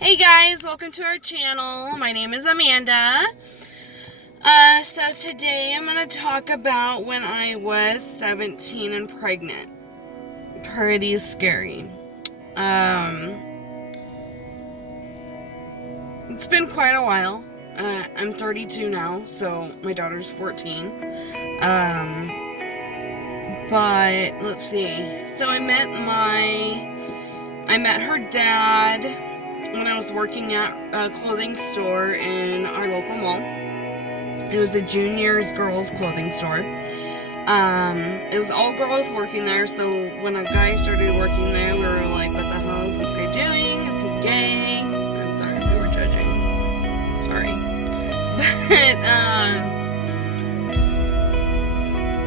Hey guys, welcome to our channel. My name is Amanda. So today I'm going to talk about when I was 17 and pregnant. Pretty scary. It's been quite a while. I'm 32 now, so my daughter's 14. But let's see. So I met her dad when I was working at a clothing store in our local mall. It was a juniors girls clothing store. It was all girls working there, so when a guy started working there, we were like, what the hell is this guy doing? Is he gay? I'm sorry, we were judging. Sorry. But,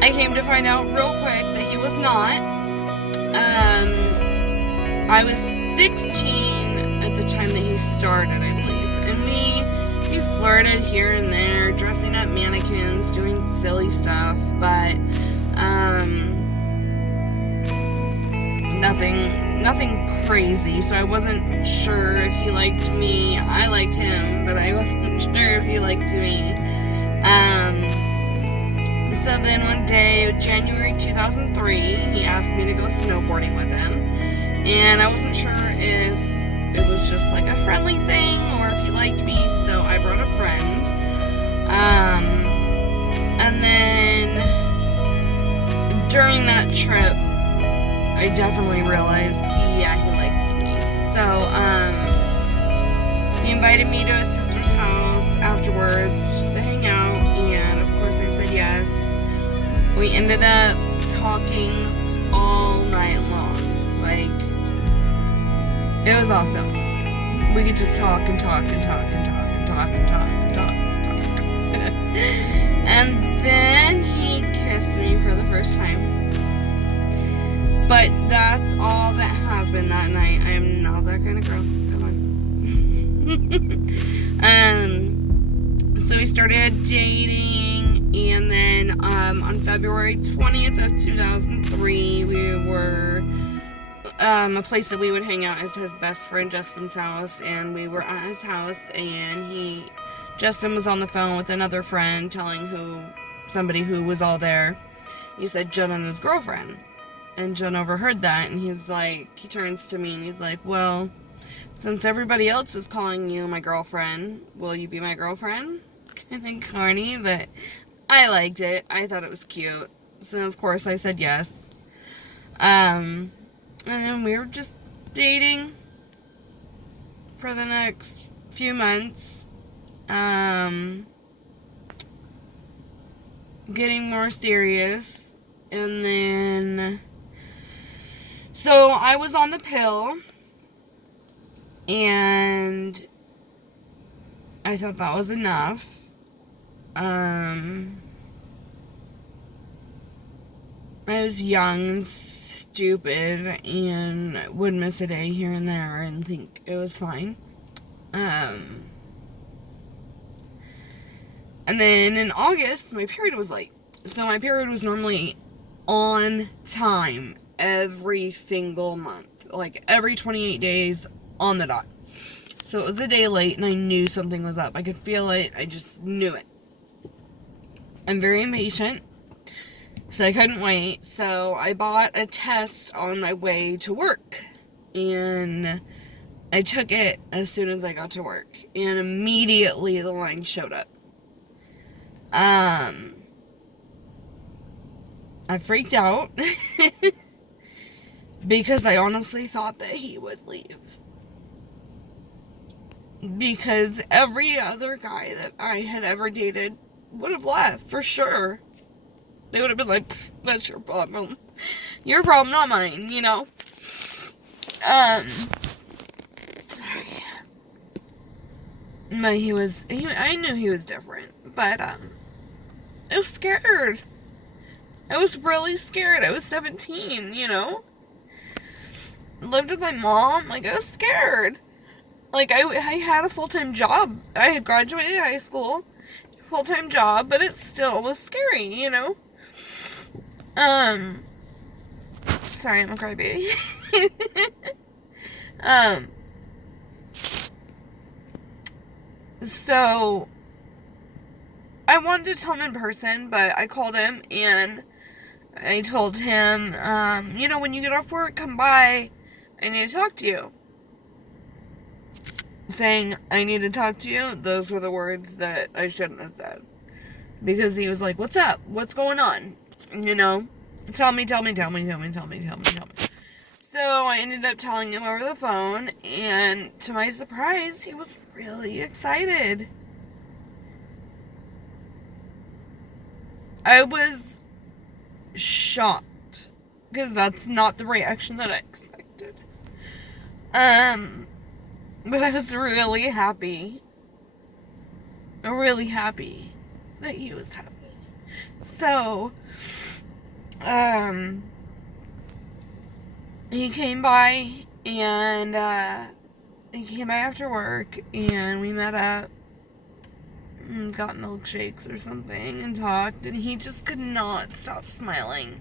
I came to find out real quick that he was not. I was 16 at the time that he started, I believe, and we flirted here and there, dressing up mannequins, doing silly stuff, but nothing crazy. So I wasn't sure if he liked me. I liked him, but I wasn't sure if he liked me. So then one day, January 2003, he asked me to go snowboarding with him. And I wasn't sure if it was just like a friendly thing or if he liked me, so I brought a friend. And then during that trip, I definitely realized, yeah, he likes me. So, he invited me to his sister's house afterwards just to hang out, and of course I said yes. We ended up talking all night long. Like, it was awesome. We could just talk and talk and talk and talk and talk and talk and talk and talk. And then he kissed me for the first time. But that's all that happened that night. I am not that kind of girl. Come on. So we started dating, and then on February 20th of 2003, we were a place that we would hang out is his best friend Justin's house, and we were at his house, and Justin was on the phone with another friend telling somebody who was all there. He said Jen and his girlfriend, and Jen overheard that, and he turns to me and he's like, well, since everybody else is calling you my girlfriend, will you be my girlfriend? Kind of corny, but I liked it. I thought it was cute, so of course I said yes. And then we were just dating for the next few months. Getting more serious. And then, so I was on the pill, and I thought that was enough. I was young and stupid and would miss a day here and there and think it was fine. And then in August, my period was late. So my period was normally on time every single month. Like every 28 days on the dot. So it was a day late and I knew something was up. I could feel it. I just knew it. I'm very impatient, so I couldn't wait. So I bought a test on my way to work, and I took it as soon as I got to work, and immediately the line showed up. I freaked out because I honestly thought that he would leave. Because every other guy that I had ever dated would have left, for sure. They would have been like, that's your problem. Your problem, not mine, you know? Sorry. But I knew he was different, but, I was scared. I was really scared. I was 17, you know? Lived with my mom, like, I was scared. Like, I had a full-time job. I had graduated high school, full-time job, but it still was scary, you know? Sorry, I'm a crybaby. So I wanted to tell him in person, but I called him and I told him, when you get off work, come by. I need to talk to you. Saying, I need to talk to you, those were the words that I shouldn't have said. Because he was like, what's up? What's going on? Tell me. So I ended up telling him over the phone, and to my surprise, he was really excited. I was shocked, because that's not the reaction that I expected. But I was really happy that he was happy. So, he came by, and, he came by after work, and we met up, and got milkshakes or something, and talked, and he just could not stop smiling.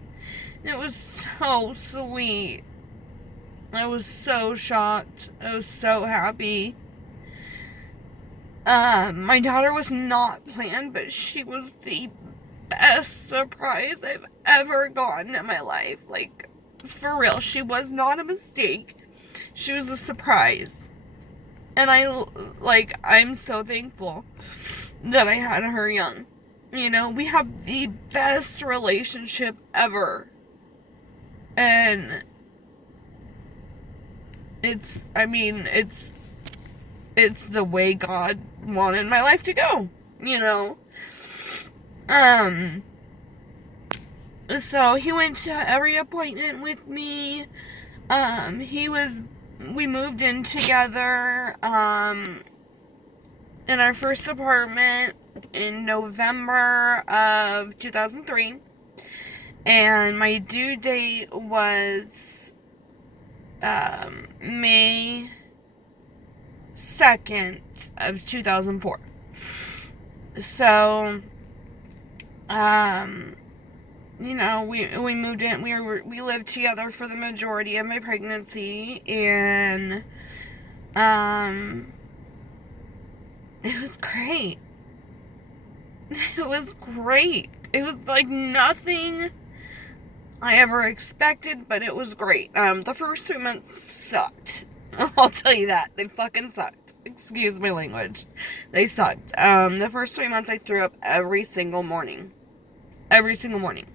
And it was so sweet. I was so shocked. I was so happy. My daughter was not planned, but she was the best surprise I've ever gotten in my life. Like, for real, she was not a mistake. She was a surprise. And I'm so thankful that I had her young. We have the best relationship ever. And it's the way God wanted my life to go, So he went to every appointment with me. We moved in together, in our first apartment in November of 2003. And my due date was, May 2nd of 2004. So, we moved in. We lived together for the majority of my pregnancy, and it was great. It was great. It was like nothing I ever expected, but it was great. The first 3 months sucked. I'll tell you that. They fucking sucked. Excuse my language. They sucked. The first 3 months I threw up every single morning. Every single morning.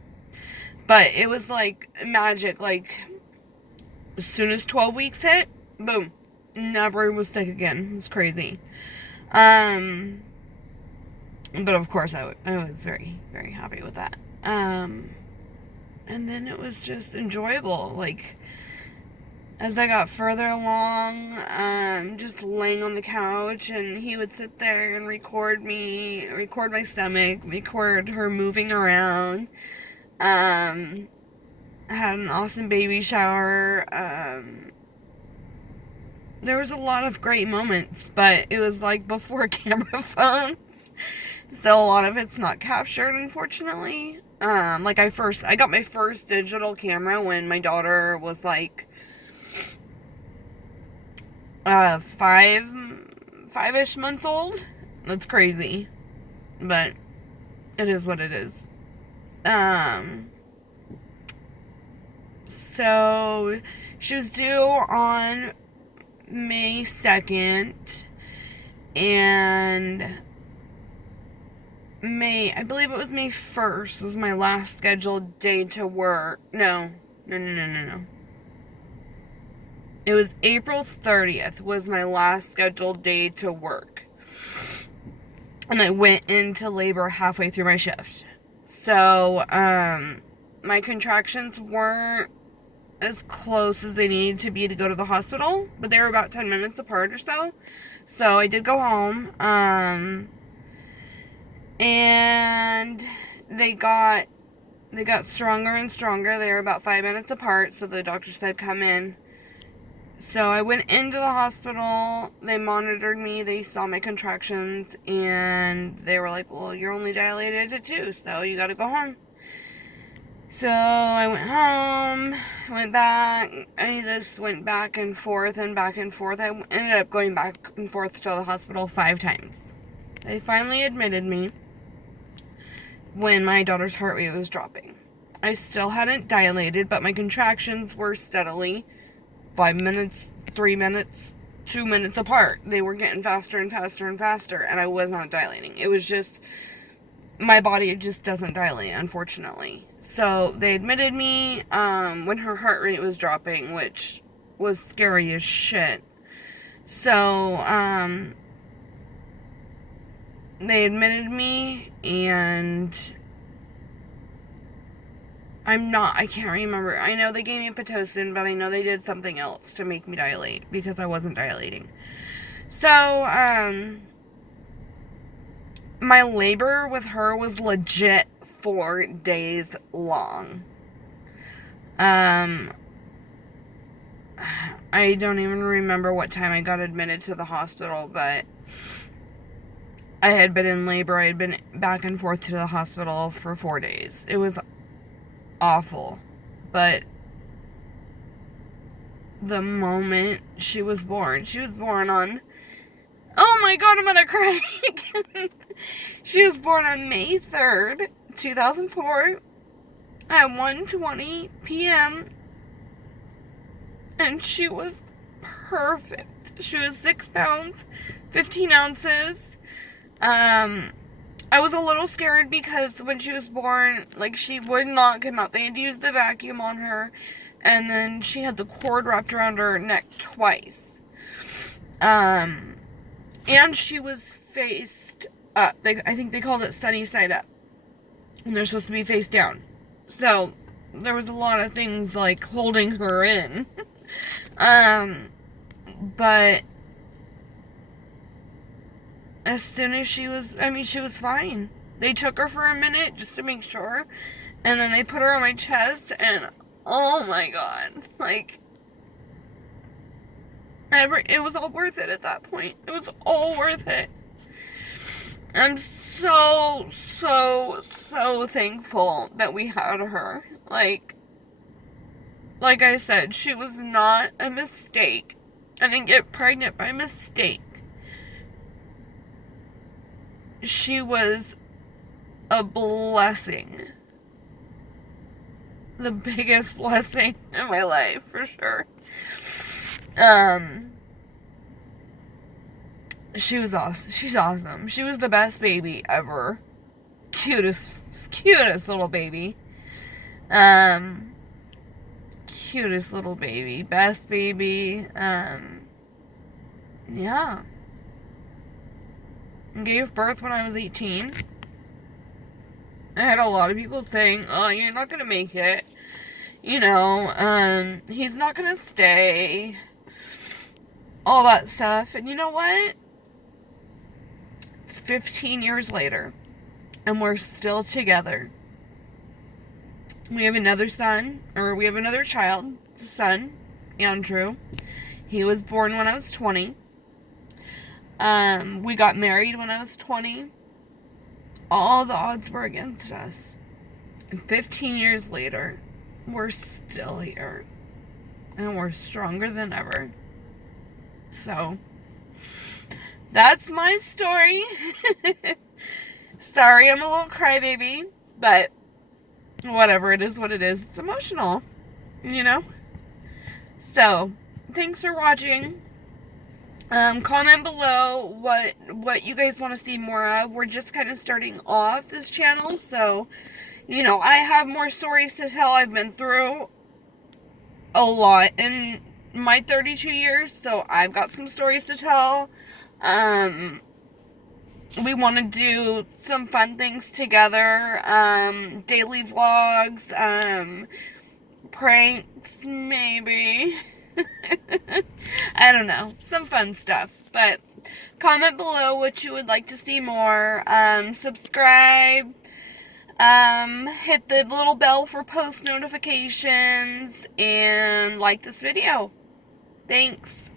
But it was like magic. Like, as soon as 12 weeks hit, boom. Never was sick again. It was crazy. But of course I was very, very happy with that. And then it was just enjoyable. Like, as I got further along, just laying on the couch, and he would sit there and record my stomach, record her moving around. I had an awesome baby shower. There was a lot of great moments, but it was like before camera phones, so a lot of it's not captured, unfortunately. I got my first digital camera when my daughter was like, 5-ish months old. That's crazy, but it is what it is. So she was due on May 2nd, and I believe it was May 1st was my last scheduled day to work. No. It was April 30th was my last scheduled day to work. And I went into labor halfway through my shift. So, my contractions weren't as close as they needed to be to go to the hospital, but they were about 10 minutes apart or so. So I did go home, and they got stronger and stronger. They were about 5 minutes apart, so the doctor said, come in. So I went into the hospital, they monitored me, they saw my contractions, and they were like, well, you're only dilated to 2, so you gotta go home. So I went home, went back, I just went back and forth and back and forth. I ended up going back and forth to the hospital 5 times. They finally admitted me when my daughter's heart rate was dropping. I still hadn't dilated, but my contractions were steadily 5 minutes, 3 minutes, 2 minutes apart. They were getting faster and faster and faster, and I was not dilating. It was just, my body just doesn't dilate, unfortunately. So they admitted me when her heart rate was dropping, which was scary as shit. So they admitted me, and I can't remember. I know they gave me Pitocin, but I know they did something else to make me dilate because I wasn't dilating. So, my labor with her was legit 4 days long. I don't even remember what time I got admitted to the hospital, but I had been in labor. I had been back and forth to the hospital for 4 days. It was awful, but the moment she was born on, oh my god, I'm gonna cry. She was born on May 3rd, 2004 at 1:20 p.m. and she was perfect. She was 6 pounds, 15 ounces. I was a little scared because when she was born, like, she would not come out. They had used the vacuum on her, and then she had the cord wrapped around her neck twice. And she was faced up. I think they called it sunny side up. And they're supposed to be face down. So, there was a lot of things, like, holding her in. But as soon as she was fine. They took her for a minute just to make sure, and then they put her on my chest, and oh my god, like, it was all worth it at that point. It was all worth it. I'm so thankful that we had her. Like I said, she was not a mistake. I didn't get pregnant by mistake. She was a blessing. The biggest blessing in my life, for sure. She was awesome. She's awesome. She was the best baby ever. Cutest little baby. Cutest little baby. Best baby. Yeah. Gave birth when I was 18. I had a lot of people saying, oh, you're not gonna make it. You know, he's not gonna stay. All that stuff. And you know what? It's 15 years later. And we're still together. We have another son. Or we have another child. It's a son. Andrew. He was born when I was 20. We got married when I was 20. All the odds were against us. And 15 years later, we're still here. And we're stronger than ever. So, that's my story. Sorry, I'm a little crybaby, but whatever, it is what it is. It's emotional, you know? So, thanks for watching. Comment below what you guys want to see more of. We're just kind of starting off this channel, so, you know, I have more stories to tell. I've been through a lot in my 32 years, so I've got some stories to tell. We want to do some fun things together, daily vlogs, pranks, maybe. I don't know, some fun stuff, but comment below what you would like to see more, subscribe, hit the little bell for post notifications, and like this video. Thanks.